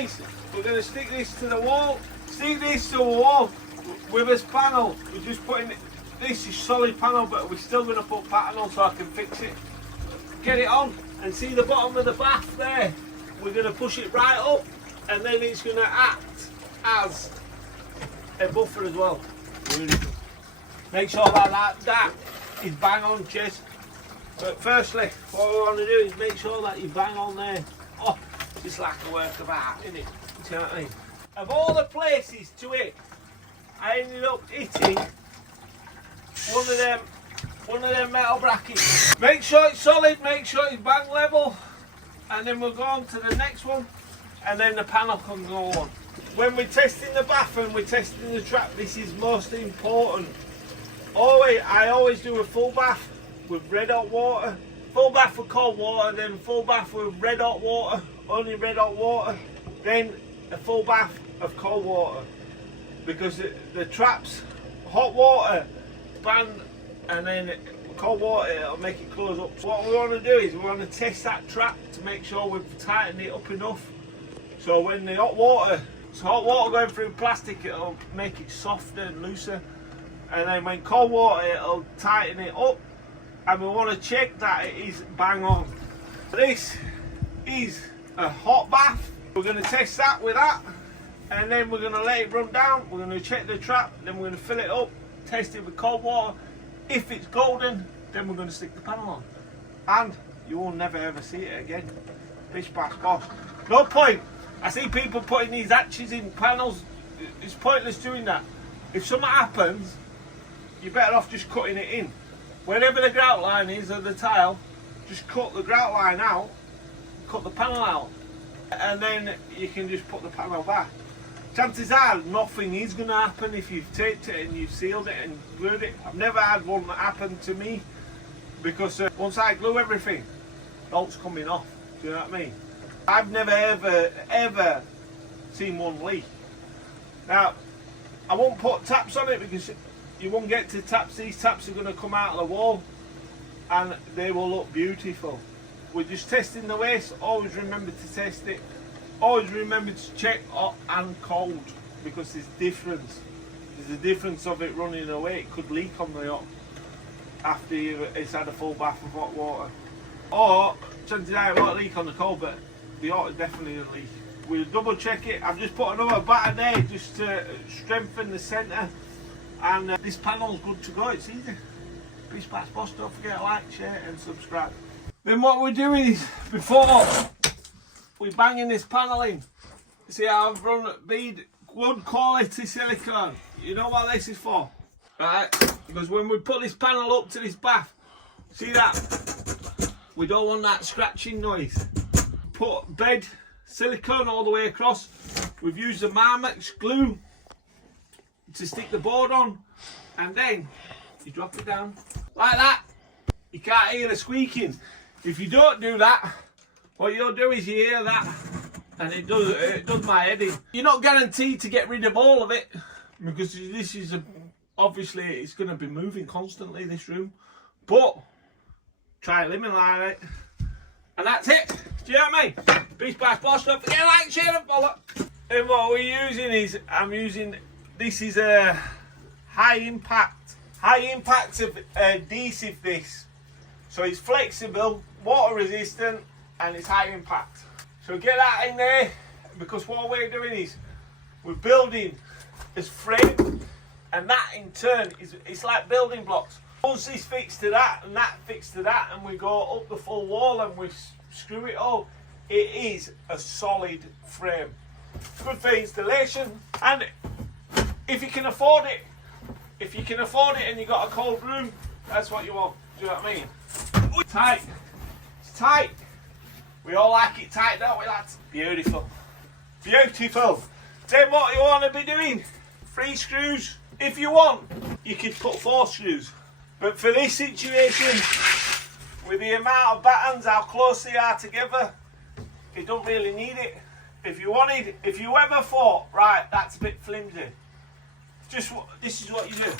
base, we're going to stick this to the wall. Stick this to the wall with this panel. We're just putting it, this is solid panel, but we're still going to put pattern on so I can fix it. Get it on, and see the bottom of the bath there. We're going to push it right up, and then it's going to act as a buffer as well. Beautiful. Make sure that is bang on, Chase. But firstly, what we want to do is make sure that you bang on there. Oh, it's like a work of art, isn't it? You know what I mean? Of all the places to hit, I ended up hitting one of them metal brackets. Make sure it's solid, make sure it's bang level, and then we'll go on to the next one, and then the panel can go on. When we're testing the bath and we're testing the trap, this is most important. I always do a full bath with red hot water, full bath with cold water, then full bath with red hot water, only red hot water, then a full bath of cold water, because the traps, hot water band, and then cold water, it'll make it close up. So what we want to do is we want to test that trap to make sure we've tightened it up enough, so when the hot water going through plastic, it'll make it softer and looser, and then when cold water, it'll tighten it up. And we want to check that it is bang on. This is a hot bath. We're going to test that with that, and then we're going to let it run down. We're going to check the trap, then we're going to fill it up, test it with cold water. If it's golden, then we're going to stick the panel on, and you will never ever see it again. Bish bash bosh. No point. I see people putting these hatches in panels. It's pointless doing that. If something happens, you're better off just cutting it in. Wherever the grout line is of the tile, just cut the grout line out, cut the panel out, and then you can just put the panel back. Chances are nothing is going to happen if you've taped it and you've sealed it and glued it. I've never had one that happened to me, because once I glue everything, bolts coming off. Do you know what I mean? I've never ever seen one leak. Now, I won't put taps on it because you won't get to taps. These taps are going to come out of the wall and they will look beautiful. We're just testing the waste. Always remember to test it. Always remember to check hot and cold, because there's difference. There's a difference of it running away. It could leak on the hot after it's had a full bath of hot water. Or chances are it won't leak on the cold, but the hot is definitely a leak. We'll double check it. I've just put another batter there just to strengthen the centre. And this panel's good to go, it's easy. Peace, pass, boss. Don't forget to like, share and subscribe. Then what we're doing is, before we're banging this panel in, see how I've run bead good quality silicone. You know what this is for? Right? Because when we put this panel up to this bath, see that? We don't want that scratching noise. Put bed silicone all the way across. We've used the Marmex glue to stick the board on, and then you drop it down like that. You can't hear the squeaking. If you don't do that, what you'll do is you hear that, and it does my head in. You're not guaranteed to get rid of all of it, because this is obviously it's going to be moving constantly, this room, but try eliminate it, and that's it. Do you know what I mean? Peace, bash, boss. Don't forget to like, share and follow. And what we're using is, this is a high impact adhesive, this. So it's flexible, water resistant, and it's high impact. So get that in there, because what we're doing is we're building this frame, and that in turn it's like building blocks. Once this fits to that and that fits to that, and we go up the full wall and we screw it all, it is a solid frame. Good for installation, and if you can afford it, and you got a cold room, that's what you want. Do you know what I mean? Tight. It's tight. We all like it tight, don't we, lads? Beautiful. Beautiful. Then what you want to be doing, 3 screws. If you want, you could put 4 screws. But for this situation, with the amount of battens, how close they are together, you don't really need it. If you ever thought, right, that's a bit flimsy, this is what you do.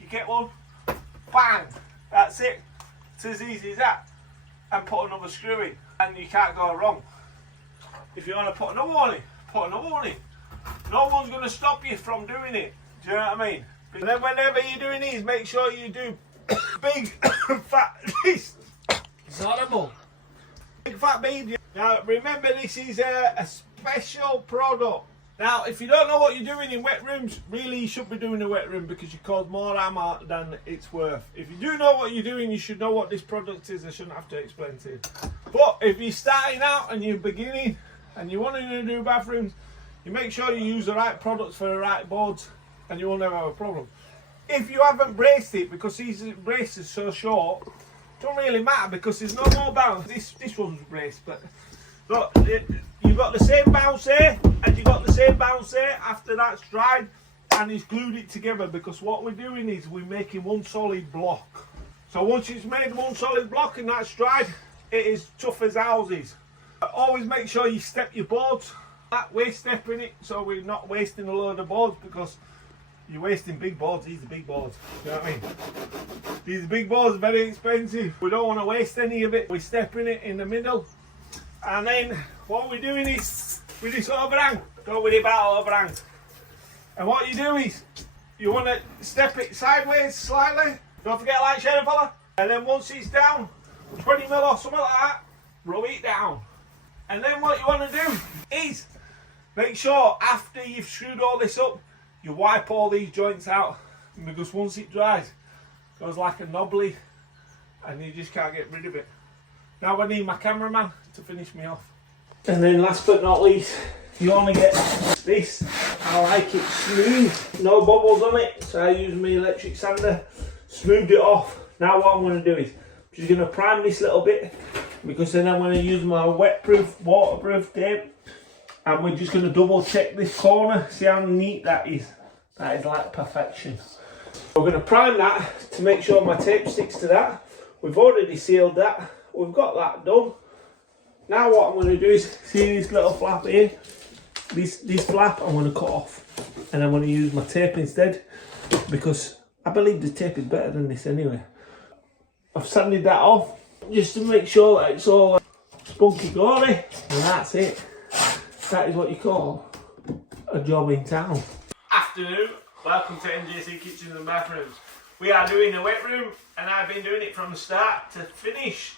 You get one, bang, that's it. It's as easy as that. And put another screw in, and you can't go wrong. If you want to put another one in, put an hole in it. No one's going to stop you from doing it. Do you know what I mean? And then whenever you're doing these, make sure you do big fat beads. It's horrible. Big fat bead. Now remember, this is a special product. Now if you don't know what you're doing in wet rooms, really you should be doing a wet room because you cause more harm than it's worth. If you do know what you're doing, you should know what this product is. I shouldn't have to explain to you. But if you're starting out and you're beginning and you're wanting to do bathrooms, you make sure you use the right products for the right boards and you will never have a problem. If you haven't braced it, because these braces are so short, it don't really matter because there's no more bounce. This one's braced, but look, you've got the same bounce there and you've got the same bounce there after that's dried, and he's glued it together because what we're doing is we're making one solid block. So once it's made one solid block and that's dried, it is tough as houses. Always make sure you step your boards. We're stepping it so we're not wasting a load of boards, because you're wasting big boards. These are big boards. You know what I mean? These big boards are very expensive. We don't want to waste any of it. We're stepping it in the middle. And then what we're doing is with this overhang, don't worry about overhang. And what you do is you want to step it sideways slightly. Don't forget light shadow fella. And then once it's down, 20 mil or something like that, rub it down. And then what you want to do is make sure after you've screwed all this up, you wipe all these joints out, because once it dries, it goes like a knobbly and you just can't get rid of it. Now I need my cameraman to finish me off. And then last but not least, you want to get this. I like it smooth, no bubbles on it, so I use my electric sander, smoothed it off. Now what I'm going to do is, I'm just going to prime this little bit, because then I'm going to use my wet-proof, waterproof tape, and we're just going to double check this corner, see how neat that is. That is like perfection. We're going to prime that to make sure my tape sticks to that. We've already sealed that. We've got that done. Now what I'm going to do is, see this little flap here? This flap I'm going to cut off, and I'm going to use my tape instead, because I believe the tape is better than this anyway. I've sanded that off just to make sure that it's all spunky glory, and that's it. That is what you call a job in town. Afternoon, welcome to NJC Kitchens and Bathrooms. We are doing a wet room, and I've been doing it from the start to finish,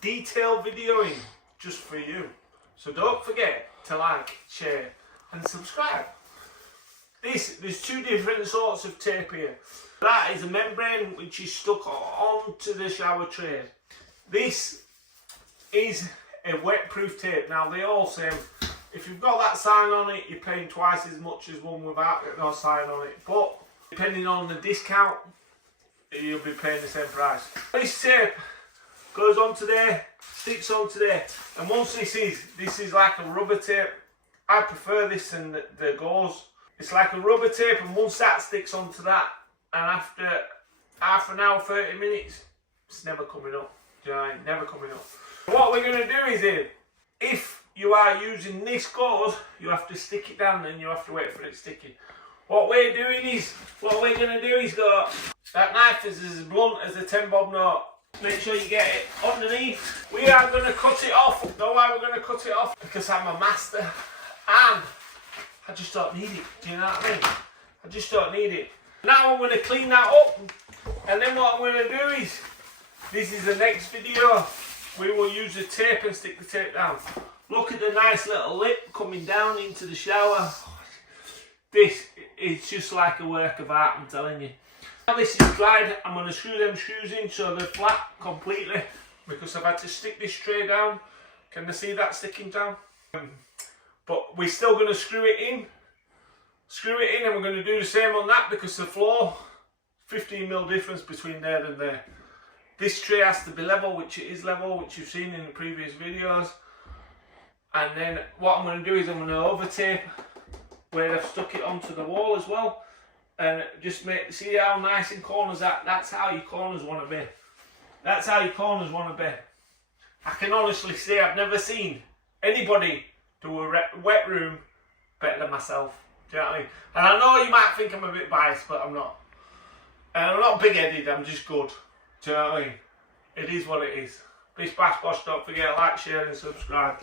detailed videoing just for you. So don't forget to like, share and subscribe. There's two different sorts of tape here. That is a membrane which is stuck onto the shower tray. This is a wet-proof tape. Now they all same. If you've got that sign on it, you're paying twice as much as one without no sign on it. But depending on the discount, you'll be paying the same price. This tape goes onto there, sticks onto there, and once this is like a rubber tape. I prefer this than the gauze. It's like a rubber tape, and once that sticks onto that, and after half an hour, 30 minutes, it's never coming up. Do you know what I mean? Never coming up. What we're going to do is here, if you are using this gauze, you have to stick it down and you have to wait for it sticky. What we're going to do is go, that knife is as blunt as a 10 bob knot. Make sure you get it underneath. We are going to cut it off. Know why we're going to cut it off? Because I'm a master and I just don't need it. Do you know what I mean? I just don't need it. Now I'm going to clean that up, and then what I'm going to do is, this is the next video, we will use the tape and stick the tape down. Look at the nice little lip coming down into the shower. This is just like a work of art, I'm telling you. Now this is dried, I'm going to screw them screws in so they're flat completely, because I've had to stick this tray down. Can you see that sticking down? But we're still going to screw it in, and we're going to do the same on that, because the floor, 15mm difference between there and there. This tray has to be level, which it is level, which you've seen in the previous videos. And then what I'm going to do is I'm going to over tape where I've stuck it onto the wall as well, and just see how nice in corners that. That's how your corners want to be. That's how your corners want to be. I can honestly say I've never seen anybody do a wet room better than myself. Do you know what I mean? And I know you might think I'm a bit biased, but I'm not. And I'm not big-headed, I'm just good. Do you know what I mean? It is what it is. Please bash bosh, don't forget to like, share and subscribe.